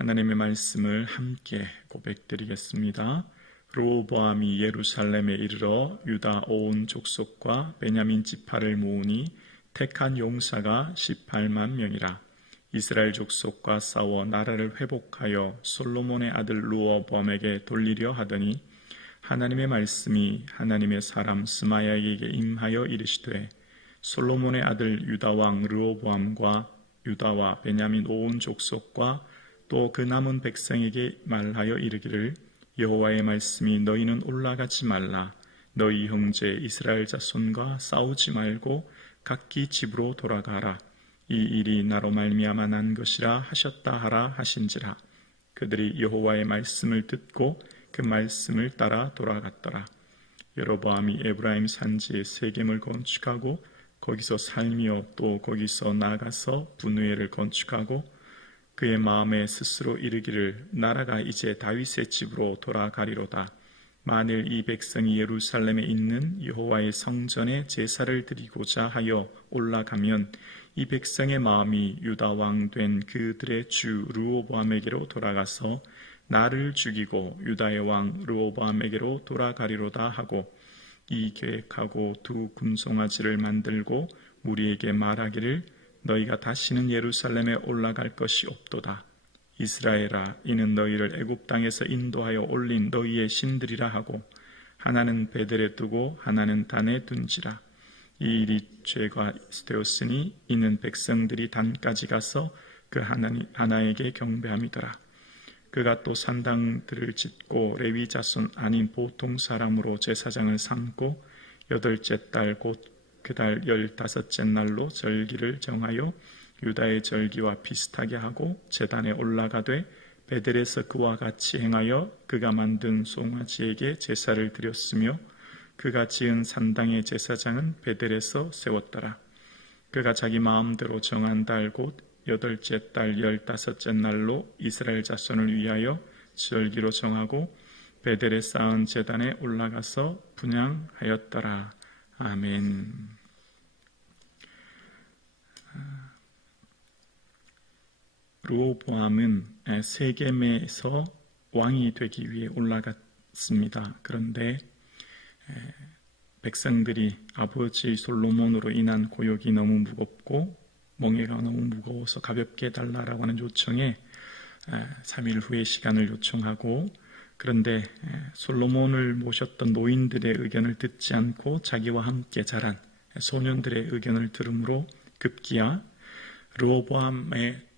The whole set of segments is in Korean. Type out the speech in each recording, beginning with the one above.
하나님의 말씀을 함께 고백드리겠습니다. 르호보암이 예루살렘에 이르러 유다 온 족속과 베냐민 지파를 모으니 택한 용사가 18만 명이라. 이스라엘 족속과 싸워 나라를 회복하여 솔로몬의 아들 르호보암에게 돌리려 하더니 하나님의 말씀이 하나님의 사람 스마야에게 임하여 이르시되 솔로몬의 아들 유다 왕 르호보암과 유다와 베냐민 온 족속과 또 그 남은 백성에게 말하여 이르기를 여호와의 말씀이 너희는 올라가지 말라. 너희 형제 이스라엘 자손과 싸우지 말고 각기 집으로 돌아가라. 이 일이 나로 말미암아 난 것이라 하셨다 하라 하신지라. 그들이 여호와의 말씀을 듣고 그 말씀을 따라 돌아갔더라. 여로보암이 에브라임 산지에 세겜을 건축하고 거기서 살며 또 거기서 나가서 분우엘을 건축하고 그의 마음에 스스로 이르기를 나라가 이제 다윗의 집으로 돌아가리로다. 만일 이 백성이 예루살렘에 있는 여호와의 성전에 제사를 드리고자 하여 올라가면 이 백성의 마음이 유다 왕 된 그들의 주 르호보암에게로 돌아가서 나를 죽이고 유다의 왕 르호보암에게로 돌아가리로다 하고 이 계획하고 두 금송아지를 만들고 무리에게 말하기를 너희가 다시는 예루살렘에 올라갈 것이 없도다. 이스라엘아, 이는 너희를 애굽 땅에서 인도하여 올린 너희의 신들이라 하고 하나는 베델에 두고 하나는 단에 둔지라. 이 일이 죄가 되었으니 이는 백성들이 단까지 가서 그 하나에게 경배함이더라. 그가 또 산당들을 짓고 레위 자손 아닌 보통 사람으로 제사장을 삼고 8째 달 곧 그 달 15째 날로 절기를 정하여 유다의 절기와 비슷하게 하고 제단에 올라가되 베델에서 그와 같이 행하여 그가 만든 송아지에게 제사를 드렸으며 그가 지은 산당의 제사장은 베델에서 세웠더라. 그가 자기 마음대로 정한 달 곧 8째 달 15째 날로 이스라엘 자손을 위하여 절기로 정하고 베델에 쌓은 제단에 올라가서 분향하였더라. 아멘. 르호보암은 세겜에서 왕이 되기 위해 올라갔습니다. 그런데 백성들이 아버지 솔로몬으로 인한 고역이 너무 무겁고 멍에가 너무 무거워서 가볍게 해달라고 하는 요청에 3일 후에 시간을 요청하고 그런데 솔로몬을 모셨던 노인들의 의견을 듣지 않고 자기와 함께 자란 소년들의 의견을 들으므로 급기야 르호보암의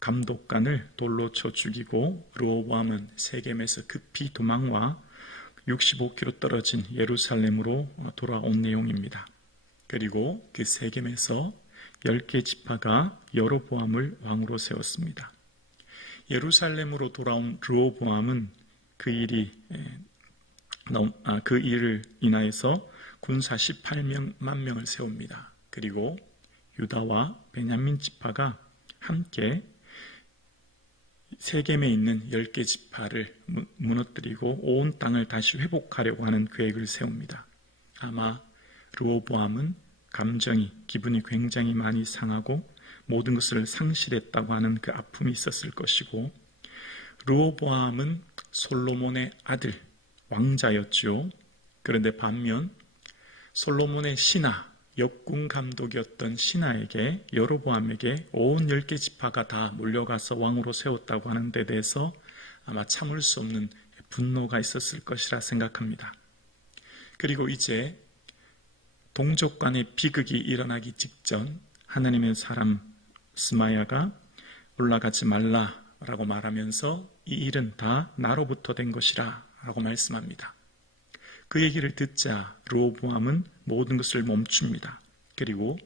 감독관을 돌로 쳐 죽이고 르호보암은 세겜에서 급히 도망와 65km 떨어진 예루살렘으로 돌아온 내용입니다. 그리고 그 세겜에서 10개 지파가 여로보암을 왕으로 세웠습니다. 예루살렘으로 돌아온 르호보암은 그 일을 인하여서 군사 18만 명을 세웁니다. 그리고 유다와 베냐민 지파가 함께 세겜에 있는 10개 지파를 무너뜨리고 온 땅을 다시 회복하려고 하는 계획을 세웁니다. 아마 르호보암은 기분이 굉장히 많이 상하고 모든 것을 상실했다고 하는 그 아픔이 있었을 것이고 르호보암은 솔로몬의 아들, 왕자였죠. 그런데 반면 솔로몬의 신하, 역군 감독이었던 신하에게 여로보암에게 온 10개 지파가 다 몰려가서 왕으로 세웠다고 하는 데 대해서 아마 참을 수 없는 분노가 있었을 것이라 생각합니다. 그리고 이제 동족 간의 비극이 일어나기 직전 하나님의 사람 스마야가 올라가지 말라라고 말하면서 이 일은 다 나로부터 된 것이라 라고 말씀합니다. 그 얘기를 듣자 르호보암은 모든 것을 멈춥니다. 그리고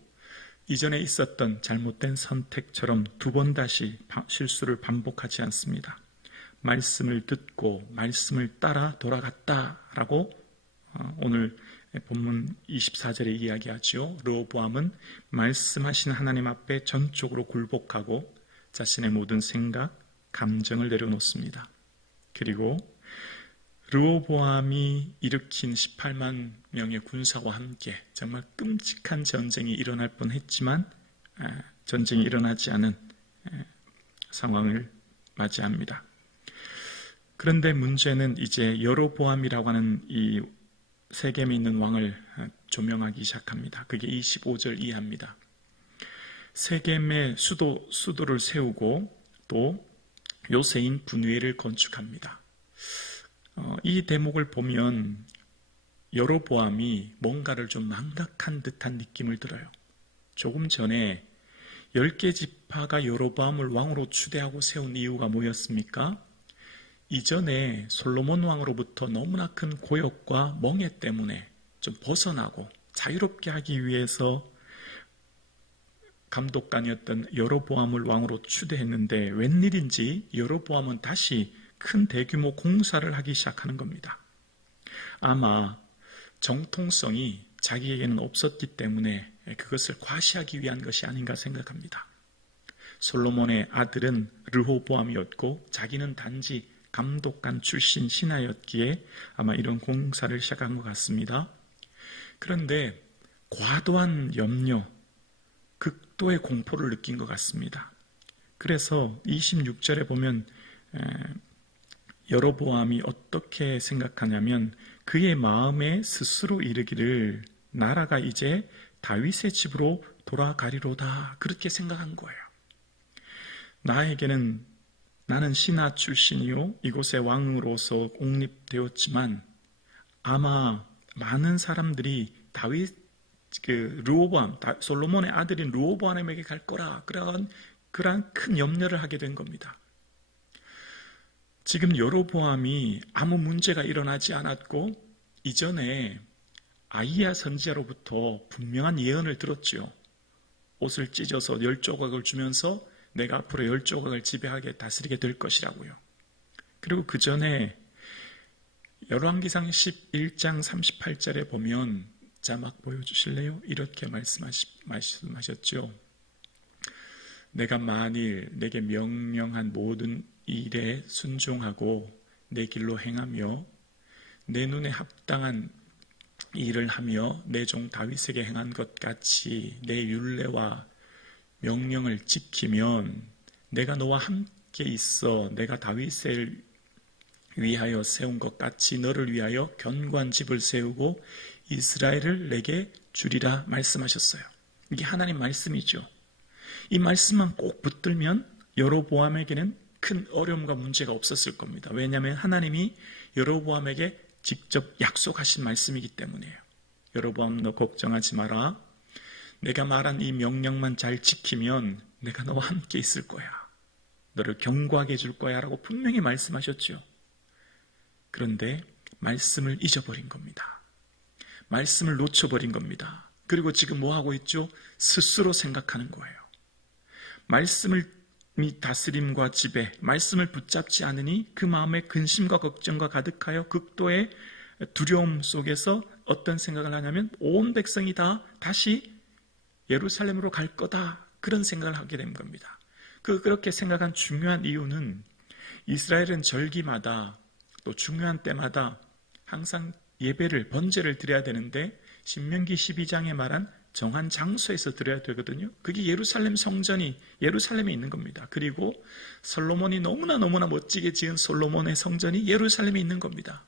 이전에 있었던 잘못된 선택처럼 두 번 다시 실수를 반복하지 않습니다. 말씀을 듣고 말씀을 따라 돌아갔다라고 오늘 본문 24절에 이야기하죠. 르호보암은 말씀하신 하나님 앞에 전적으로 굴복하고 자신의 모든 생각, 감정을 내려놓습니다. 그리고 르호보암이 일으킨 18만 명의 군사와 함께 정말 끔찍한 전쟁이 일어날 뻔했지만 전쟁이 일어나지 않은 상황을 맞이합니다. 그런데 문제는 이제 여로보암이라고 하는 이 세겜에 있는 왕을 조명하기 시작합니다. 그게 25절 이하입니다. 세겜의 수도를 세우고 또 요새인 분회를 건축합니다. 이 대목을 보면 여로보암이 뭔가를 좀 망각한 듯한 느낌을 들어요. 조금 전에 10개 지파가 여로보암을 왕으로 추대하고 세운 이유가 뭐였습니까? 이전에 솔로몬 왕으로부터 너무나 큰 고역과 멍해 때문에 좀 벗어나고 자유롭게 하기 위해서 감독관이었던 여로보암을 왕으로 추대했는데 웬일인지 여로보암은 다시 큰 대규모 공사를 하기 시작하는 겁니다. 아마 정통성이 자기에게는 없었기 때문에 그것을 과시하기 위한 것이 아닌가 생각합니다. 솔로몬의 아들은 르호보암이었고 자기는 단지 감독관 출신 신하였기에 아마 이런 공사를 시작한 것 같습니다. 그런데 과도한 염려, 극도의 공포를 느낀 것 같습니다. 그래서 26절에 보면 여로보암이 어떻게 생각하냐면 그의 마음에 스스로 이르기를 나라가 이제 다윗의 집으로 돌아가리로다, 그렇게 생각한 거예요. 나는 신하 출신이요 이곳의 왕으로서 옹립되었지만 아마 많은 사람들이 솔로몬의 아들인 르호보암에게 갈 거라 그러한 큰 염려를 하게 된 겁니다. 지금 여로보암이 아무 문제가 일어나지 않았고 이전에 아히야 선지자로부터 분명한 예언을 들었죠. 옷을 찢어서 10조각을 주면서 내가 앞으로 10조각을 지배하게 다스리게 될 것이라고요. 그리고 그 전에 열왕기상 11장 38절에 보면 자막 보여주실래요? 이렇게 말씀하셨죠. 내가 만일 내게 명령한 모든 일에 순종하고 내 길로 행하며 내 눈에 합당한 일을 하며 내 종 다윗에게 행한 것 같이 내 율례와 명령을 지키면 내가 너와 함께 있어 내가 다윗을 위하여 세운 것 같이 너를 위하여 견고한 집을 세우고 이스라엘을 내게 주리라 말씀하셨어요. 이게 하나님 말씀이죠. 이 말씀만 꼭 붙들면 여로보암에게는 큰 어려움과 문제가 없었을 겁니다. 왜냐하면 하나님이 여로보암에게 직접 약속하신 말씀이기 때문이에요. 여로보암 너 걱정하지 마라. 내가 말한 이 명령만 잘 지키면 내가 너와 함께 있을 거야. 너를 견고하게 해줄 거야 라고 분명히 말씀하셨죠. 그런데 말씀을 잊어버린 겁니다. 말씀을 놓쳐버린 겁니다. 그리고 지금 뭐 하고 있죠? 스스로 생각하는 거예요. 말씀을 다스림과 지배, 말씀을 붙잡지 않으니 그 마음에 근심과 걱정과 가득하여 극도의 두려움 속에서 어떤 생각을 하냐면 온 백성이 다 다시 예루살렘으로 갈 거다, 그런 생각을 하게 된 겁니다. 그렇게 생각한 중요한 이유는 이스라엘은 절기마다 또 중요한 때마다 항상 예배를, 번제를 드려야 되는데 신명기 12장에 말한 정한 장소에서 드려야 되거든요. 그게 예루살렘 성전이 예루살렘에 있는 겁니다. 그리고 솔로몬이 너무나 멋지게 지은 솔로몬의 성전이 예루살렘에 있는 겁니다.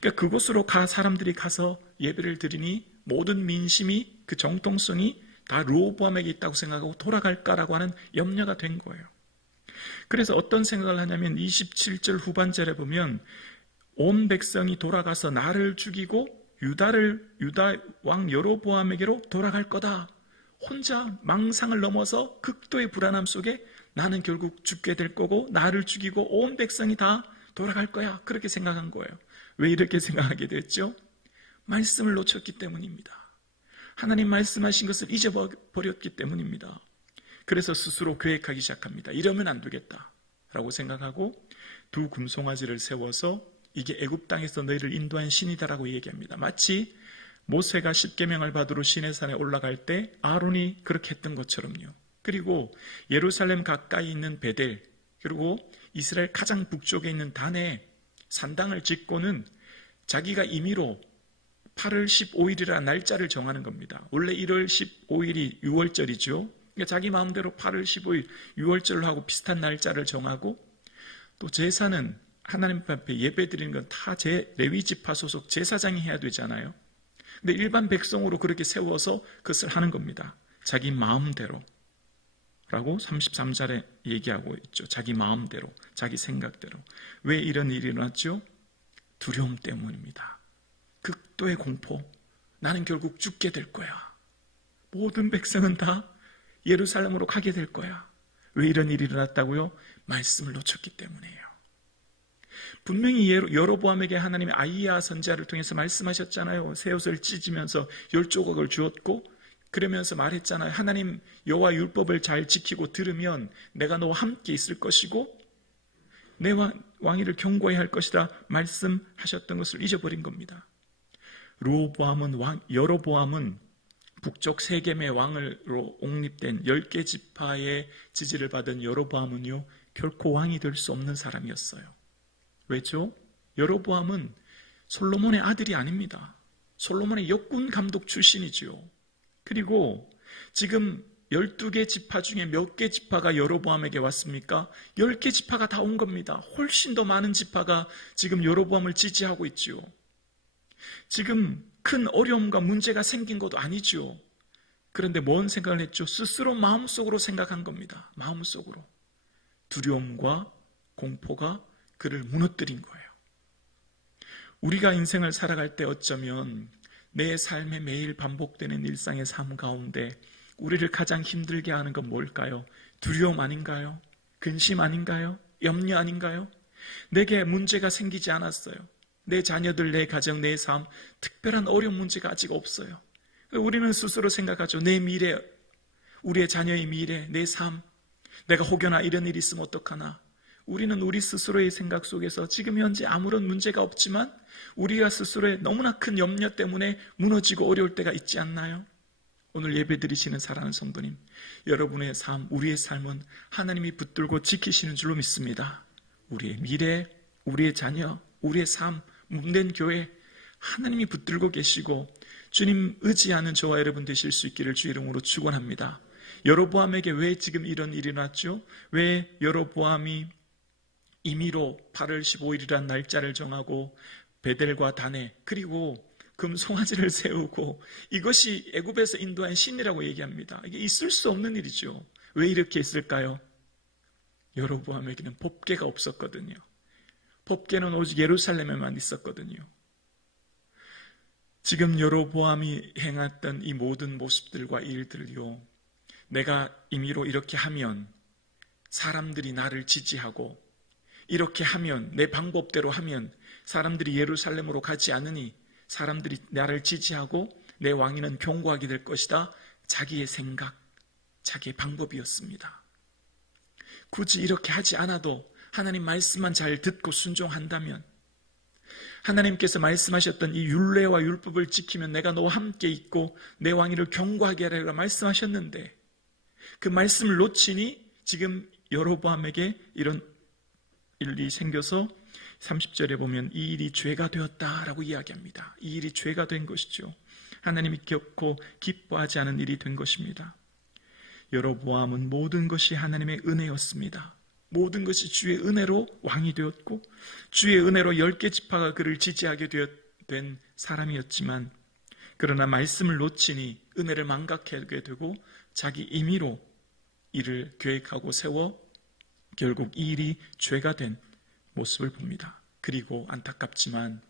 그러니까 그곳으로 사람들이 가서 예배를 드리니 모든 민심이, 그 정통성이 다 르호보암에게 있다고 생각하고 돌아갈까라고 하는 염려가 된 거예요. 그래서 어떤 생각을 하냐면 27절 후반절에 보면 온 백성이 돌아가서 나를 죽이고 유다 왕 여로보암에게로 돌아갈 거다. 혼자 망상을 넘어서 극도의 불안함 속에 나는 결국 죽게 될 거고 나를 죽이고 온 백성이 다 돌아갈 거야. 그렇게 생각한 거예요. 왜 이렇게 생각하게 됐죠? 말씀을 놓쳤기 때문입니다. 하나님 말씀하신 것을 잊어버렸기 때문입니다. 그래서 스스로 계획하기 시작합니다. 이러면 안 되겠다라고 생각하고 두 금송아지를 세워서 이게 애굽 땅에서 너희를 인도한 신이다라고 얘기합니다. 마치 모세가 십계명을 받으러 시내산에 올라갈 때 아론이 그렇게 했던 것처럼요. 그리고 예루살렘 가까이 있는 베델, 그리고 이스라엘 가장 북쪽에 있는 단에 산당을 짓고는 자기가 임의로 8월 15일이라는 날짜를 정하는 겁니다. 원래 1월 15일이 6월절이죠. 그러니까 자기 마음대로 8월 15일 6월절로 하고 비슷한 날짜를 정하고 또 제사는 하나님 앞에 예배 드리는 건 다 레위 지파 소속 제사장이 해야 되잖아요. 근데 일반 백성으로 그렇게 세워서 그것을 하는 겁니다. 자기 마음대로 라고 33절에 얘기하고 있죠. 자기 마음대로, 자기 생각대로. 왜 이런 일이 일어났죠? 두려움 때문입니다. 극도의 공포. 나는 결국 죽게 될 거야. 모든 백성은 다 예루살렘으로 가게 될 거야. 왜 이런 일이 일어났다고요? 말씀을 놓쳤기 때문이에요. 분명히 여로보암에게 하나님의 아이야 선지자를 통해서 말씀하셨잖아요. 새 옷을 찢으면서 10조각을 주었고 그러면서 말했잖아요. 하나님 여호와 율법을 잘 지키고 들으면 내가 너와 함께 있을 것이고 내 왕위를 견고히 할 것이다 말씀하셨던 것을 잊어버린 겁니다. 여로보암은 북쪽 세겜의 왕으로 옹립된 10개 지파의 지지를 받은 여로보암은요 결코 왕이 될 수 없는 사람이었어요. 왜죠? 여로보암은 솔로몬의 아들이 아닙니다. 솔로몬의 역군 감독 출신이지요. 그리고 지금 12개 지파 중에 몇 개 지파가 여로보암에게 왔습니까? 10개 지파가 다 온 겁니다. 훨씬 더 많은 지파가 지금 여로보암을 지지하고 있지요. 지금 큰 어려움과 문제가 생긴 것도 아니지요. 그런데 뭔 생각을 했죠? 스스로 마음속으로 생각한 겁니다. 마음속으로. 두려움과 공포가 그를 무너뜨린 거예요. 우리가 인생을 살아갈 때 어쩌면 내 삶에 매일 반복되는 일상의 삶 가운데 우리를 가장 힘들게 하는 건 뭘까요? 두려움 아닌가요? 근심 아닌가요? 염려 아닌가요? 내게 문제가 생기지 않았어요. 내 자녀들, 내 가정, 내 삶, 특별한 어려운 문제가 아직 없어요. 우리는 스스로 생각하죠. 내 미래, 우리의 자녀의 미래, 내 삶, 내가 혹여나 이런 일이 있으면 어떡하나. 우리는 우리 스스로의 생각 속에서 지금 현재 아무런 문제가 없지만 우리가 스스로의 너무나 큰 염려 때문에 무너지고 어려울 때가 있지 않나요? 오늘 예배 드리시는 사랑하는 성도님, 여러분의 삶, 우리의 삶은 하나님이 붙들고 지키시는 줄로 믿습니다. 우리의 미래, 우리의 자녀, 우리의 삶, 몸된 교회, 하나님이 붙들고 계시고 주님 의지하는 저와 여러분 되실 수 있기를 주 이름으로 축원합니다. 여로보암에게 왜 지금 이런 일이 났죠? 왜 여로보암이 임의로 8월 15일이란 날짜를 정하고 베델과 다네 그리고 금송아지를 세우고 이것이 애굽에서 인도한 신이라고 얘기합니다. 이게 있을 수 없는 일이죠. 왜 이렇게 했을까요? 여로보암에게는 법궤가 없었거든요. 법궤는 오직 예루살렘에만 있었거든요. 지금 여로보암이 행했던 이 모든 모습들과 일들요, 내가 임의로 이렇게 하면 사람들이 나를 지지하고 이렇게 하면, 내 방법대로 하면 사람들이 예루살렘으로 가지 않으니 사람들이 나를 지지하고 내 왕위는 견고하게 될 것이다. 자기의 생각, 자기의 방법이었습니다. 굳이 이렇게 하지 않아도 하나님 말씀만 잘 듣고 순종한다면, 하나님께서 말씀하셨던 이 율례와 율법을 지키면 내가 너와 함께 있고 내 왕위를 견고하게 하리라 말씀하셨는데 그 말씀을 놓치니 지금 여로보암에게 이런 일이 생겨서 30절에 보면 이 일이 죄가 되었다라고 이야기합니다. 이 일이 죄가 된 것이죠. 하나님이 결코 기뻐하지 않은 일이 된 것입니다. 여로보암은 모든 것이 하나님의 은혜였습니다. 모든 것이 주의 은혜로 왕이 되었고 주의 은혜로 10개 지파가 그를 지지하게 된 사람이었지만 그러나 말씀을 놓치니 은혜를 망각하게 되고 자기 임의로 일을 계획하고 세워 결국 이 일이 죄가 된 모습을 봅니다. 그리고 안타깝지만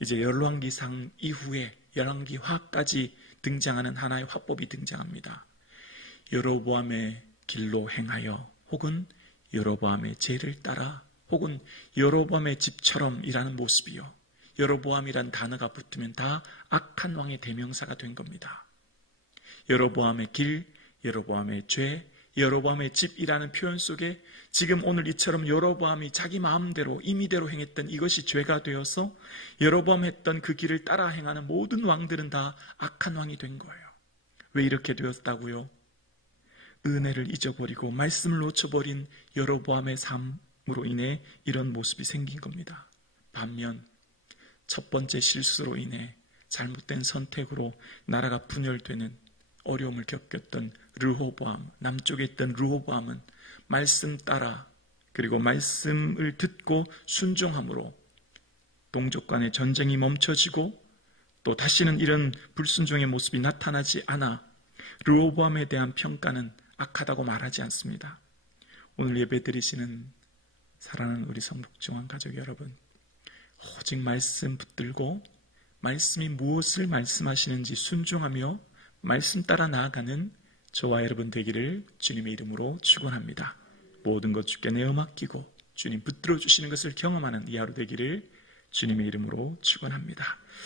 이제 열왕기상 이후에 열왕기화까지 등장하는 하나의 화법이 등장합니다. 여로보암의 길로 행하여 혹은 여로보암의 죄를 따라 혹은 여로보암의 집처럼이라는 모습이요. 여로보암이란 단어가 붙으면 다 악한 왕의 대명사가 된 겁니다. 여로보암의 길, 여로보암의 죄, 여로보암의 집이라는 표현 속에 지금 오늘 이처럼 여로보암이 자기 마음대로 임의대로 행했던 이것이 죄가 되어서 여로보암 했던 그 길을 따라 행하는 모든 왕들은 다 악한 왕이 된 거예요. 왜 이렇게 되었다고요? 은혜를 잊어버리고 말씀을 놓쳐버린 여로보암의 삶으로 인해 이런 모습이 생긴 겁니다. 반면 첫 번째 실수로 인해 잘못된 선택으로 나라가 분열되는 어려움을 겪었던 르호보암, 남쪽에 있던 르호보암은 말씀 따라 그리고 말씀을 듣고 순종함으로 동족 간의 전쟁이 멈춰지고 또 다시는 이런 불순종의 모습이 나타나지 않아 르호보암에 대한 평가는 악하다고 말하지 않습니다. 오늘 예배드리시는 사랑하는 우리 성북중앙 가족 여러분, 오직 말씀 붙들고 말씀이 무엇을 말씀하시는지 순종하며 말씀 따라 나아가는 저와 여러분 되기를 주님의 이름으로 축원합니다. 모든 것 주께 내어 맡기고 주님 붙들어 주시는 것을 경험하는 이 하루 되기를 주님의 이름으로 축원합니다.